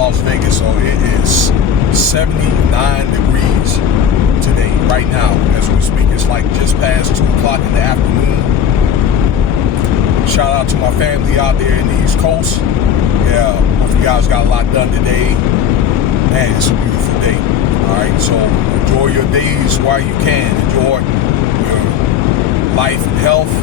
Las Vegas, so it is 79 degrees today, right now, as we speak. It's like just past 2 o'clock in the afternoon. Shout out to my family out there in the East Coast. Yeah, hope you guys got a lot done today. Man, it's a beautiful day. All right, so enjoy your days while you can. Enjoy your life and health.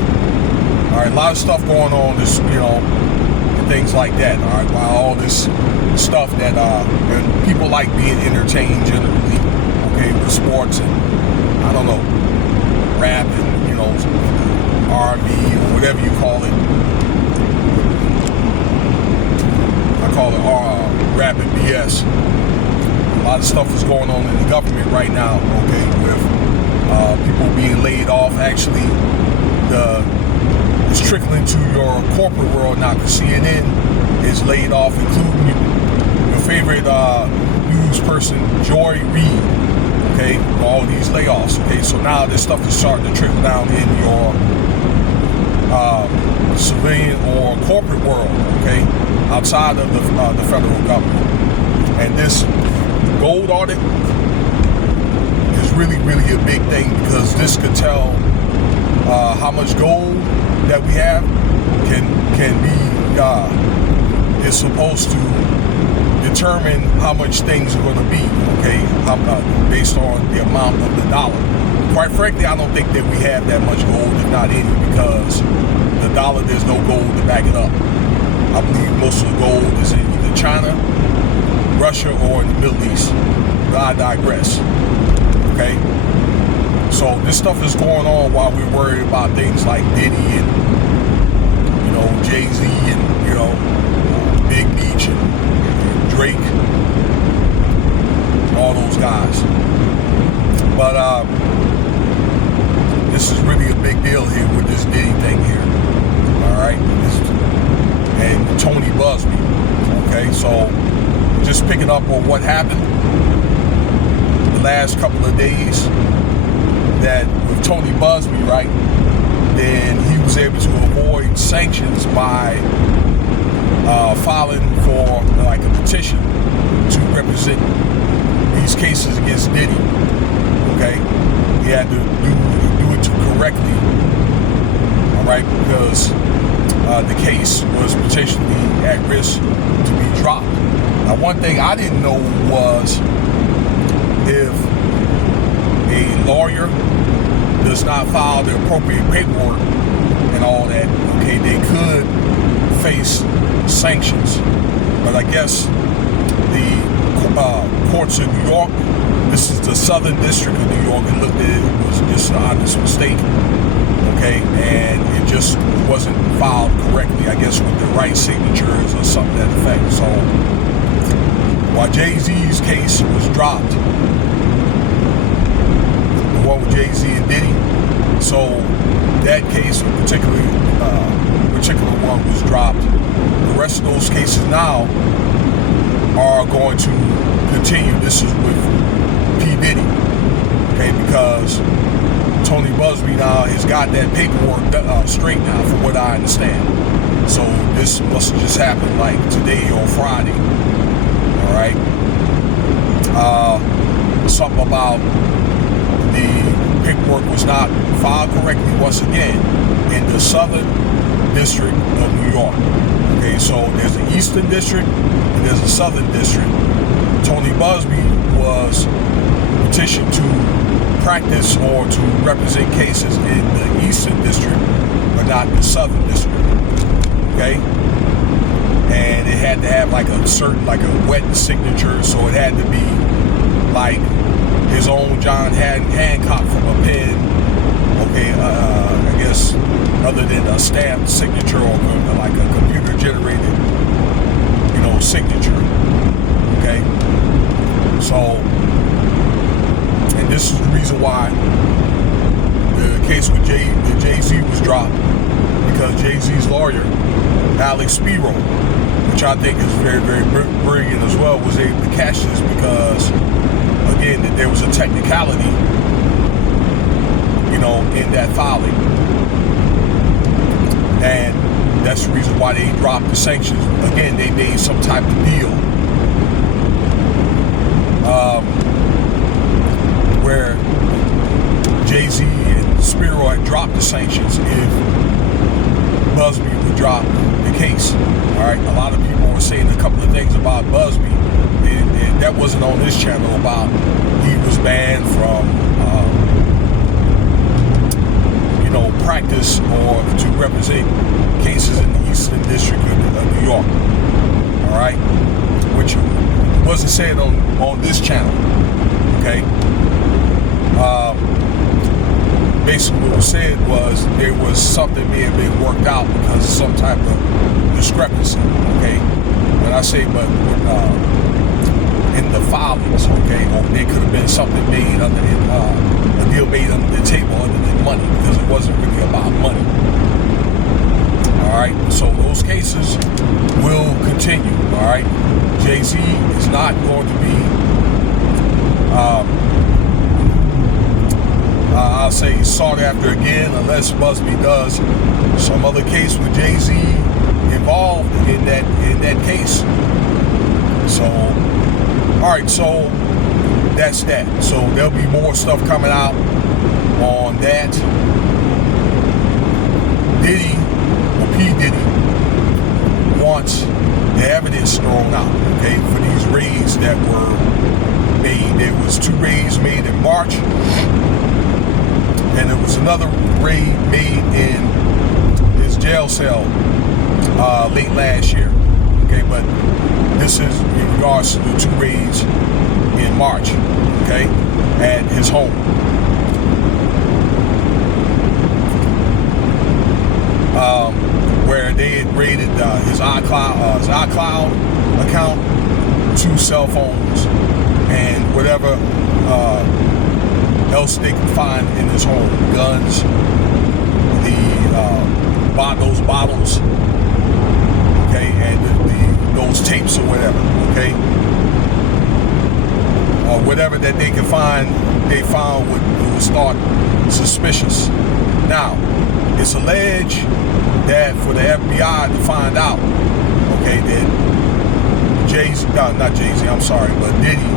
All right, a lot of stuff going on, this, and things like that. All right, while all this stuff that and people like being entertained generally, okay, with sports and I don't know, rap and R&B or whatever you call it. I call it rap and BS. A lot of stuff is going on in the government right now, okay, with people being laid off. Actually, it's trickling to your corporate world now, because CNN is laid off, including your favorite news person, Joy Reid, okay, all these layoffs, okay, so now this stuff is starting to trickle down in your civilian or corporate world, okay, outside of the federal government. And this gold audit is really, really a big thing, because this could tell how much gold that we have can be is supposed to determine how much things are going to be, okay, based on the amount of the dollar. Quite frankly, I don't think that we have that much gold, if not any, because the dollar, there's no gold to back it up. I believe most of the gold is in either China, Russia, or in the Middle East. But I digress. Okay? So this stuff is going on while we're worried about things like Diddy and, Jay-Z and, Big Meech and Drake, all those guys. But this is really a big deal here with this Diddy thing here. All right? And Tony Buzbee. Okay? So just picking up on what happened the last couple of days, that with Tony Buzbee, right, then he was able to avoid sanctions by filing for like a petition to represent these cases against Diddy. Okay, he had to do it correctly, all right, because the case was potentially at risk to be dropped. Now, one thing I didn't know was, if a lawyer does not file the appropriate paperwork and all that, okay, they could face sanctions. But I guess the courts in New York, this is the Southern District of New York, and looked at it, it was just an honest mistake, okay, and it just wasn't filed correctly, I guess with the right signatures or something to that effect. So while Jay-Z's case was dropped, the one with Jay-Z and Diddy, so that case, a particular one, was dropped. The rest of those cases now are going to continue. This is with P. Diddy, okay, because Tony Buzbee now has got that paperwork straight now, from what I understand. So this must have just happened like today or Friday. All right. Something about the paperwork was not filed correctly once again in the Southern District of New York. Okay, so there's an Eastern District and there's a Southern District. Tony Buzbee was petitioned to practice or to represent cases in the Eastern District, but not the Southern District. Okay? And it had to have like a certain, like a wet signature, so it had to be like his own John Hancock from a pen. Okay, I guess other than a stamped signature or like a computer generated, signature. Okay, so, and this is the reason why the case with Jay-Z was dropped, because Jay-Z's lawyer, Alex Spiro, which I think is very, very brilliant as well, was able to catch this, because again, that there was a technicality, in that filing. And that's the reason why they dropped the sanctions. Again, they made some type of deal where Jay-Z and Spiro had dropped the sanctions if Buzbee would drop the case. All right, a lot of people were saying a couple of things about Buzbee, and that wasn't on this channel, about he was banned from practice or to represent cases in the Eastern District of New York. All right, which wasn't said on this channel. Okay. Basically what was said was there was something may have been worked out because of some type of discrepancy. Okay. When I say in the filings, okay, or there could have been something made under a deal made under the table other than money, because it wasn't really about money. All right, so those cases will continue. All right, Jay-Z is not going to be, I'll say, sought after again unless Buzbee does some other case with Jay-Z involved in that case. So, all right, so that's that. So there'll be more stuff coming out on that. Diddy, or P. Diddy, wants the evidence thrown out, okay, for these raids that were made. There was 2 raids made in March, and there was another raid made in his jail cell late last year. Okay, but this is in regards to the 2 raids in March, okay, at his home. Where they had raided his iCloud account, 2 cell phones, and whatever else they could find in his home, guns, those bottles, okay, and those tapes or whatever, okay, or whatever that they could find, they found was thought suspicious. Now, it's alleged that for the FBI to find out, okay, that not Jay-Z, I'm sorry, but Diddy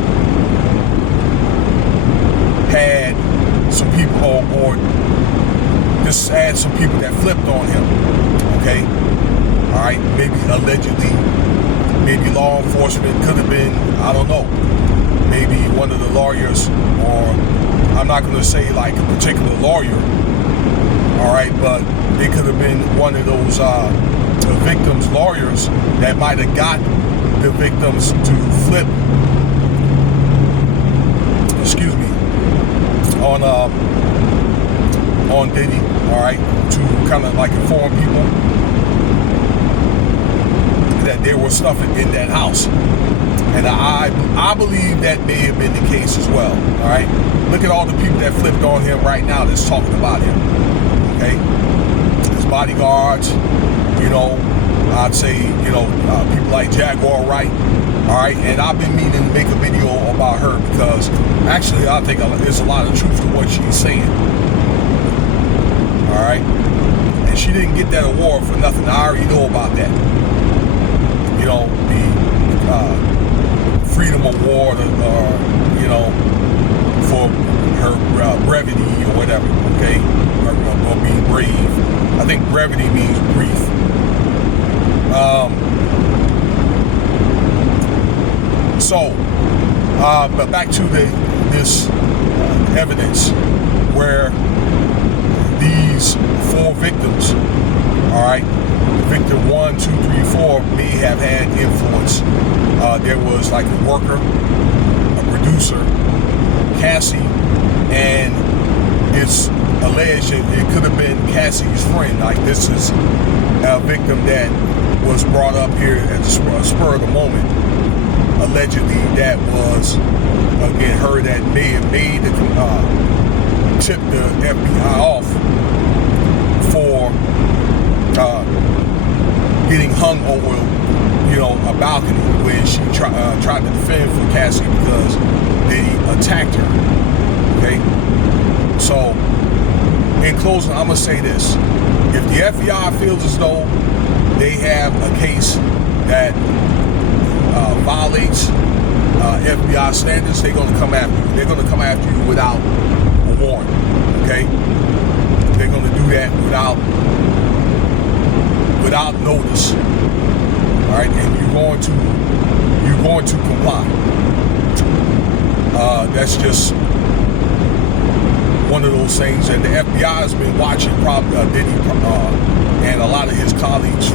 had some people, or just had some people that flipped on him, okay, all right, maybe allegedly, maybe law enforcement, could have been, I don't know, maybe one of the lawyers, or I'm not going to say like a particular lawyer, all right, but they could have been one of those the victims' lawyers that might have got the victims to flip, excuse me, on Diddy, all right, to kind of like inform people that there was stuff in that house. And I believe that may have been the case as well, all right? Look at all the people that flipped on him right now that's talking about him, okay? His bodyguards, I'd say, people like Jaguar Wright, all right? And I've been meaning to make a video about her because actually I think there's a lot of truth to what she's saying, all right? And she didn't get that award for nothing. I already know about that. The Freedom Award, for her brevity or whatever, okay, or being brave. I think brevity means brief. But back to this evidence where these 4 victims, all right, victim 1, 2, 3, 4 may have had influence. There was like a worker, a producer, Cassie, and it's alleged it could have been Cassie's friend. Like, this is a victim that was brought up here at the spur of the moment. Allegedly, that was, again, her that may have made the tip the FBI off for getting hung over, a balcony when she tried to defend for Cassie because they attacked her. Okay? So, in closing, I'm going to say this. If the FBI feels as though they have a case that violates FBI standards, they're going to come after you. They're going to come after you without a warrant, okay? They're going to do that without notice, all right? And you're going to comply. That's just one of those things. And the FBI has been watching Diddy and a lot of his colleagues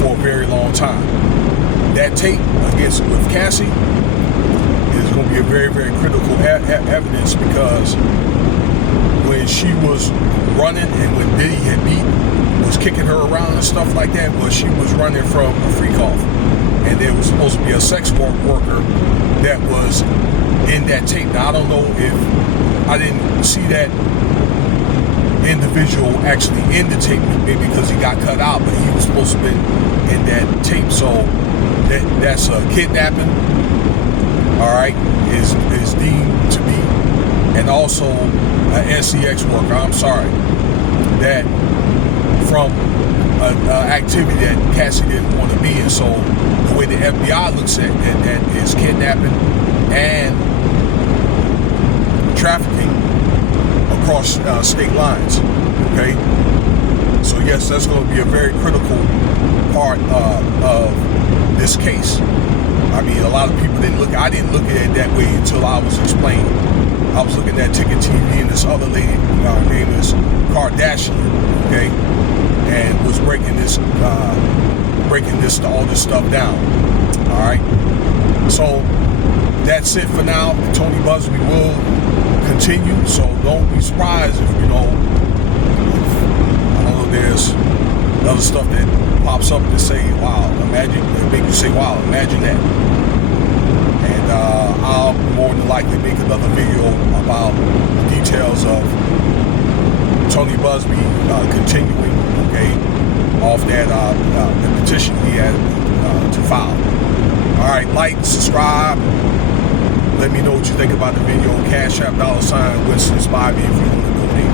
for a very long time. That tape with Cassie is going to be a very, very critical evidence, because when she was running and when Diddy was kicking her around and stuff like that, well, she was running from a freak off, and there was supposed to be a sex worker that was in that tape. Now, I don't know if I didn't see that individual actually in the tape, maybe because he got cut out, but he was supposed to be in that tape. So that's a kidnapping, all right, is deemed to be, and also an SCX worker, I'm sorry, that from an activity that Cassie didn't want to be in. So the way the FBI looks at that is kidnapping and trafficking across state lines, okay? So yes, that's going to be a very critical part of this case. I mean, a lot of people I didn't look at it that way until I was explaining. I was looking at Ticket TV, and this other lady, her name is Kardashian, okay, and was breaking all this stuff down. All right, so that's it for now. Tony Buzbee will continue, so don't be surprised if there's other stuff that pops up to say, wow, imagine, make you say, wow, imagine that. And I'll more than likely make another video about the details of Tony Buzbee continuing, okay, off that the petition he had to file. All right, like, subscribe. Let me know what you think about the video. Cash App $Winston Spivey if you want to donate.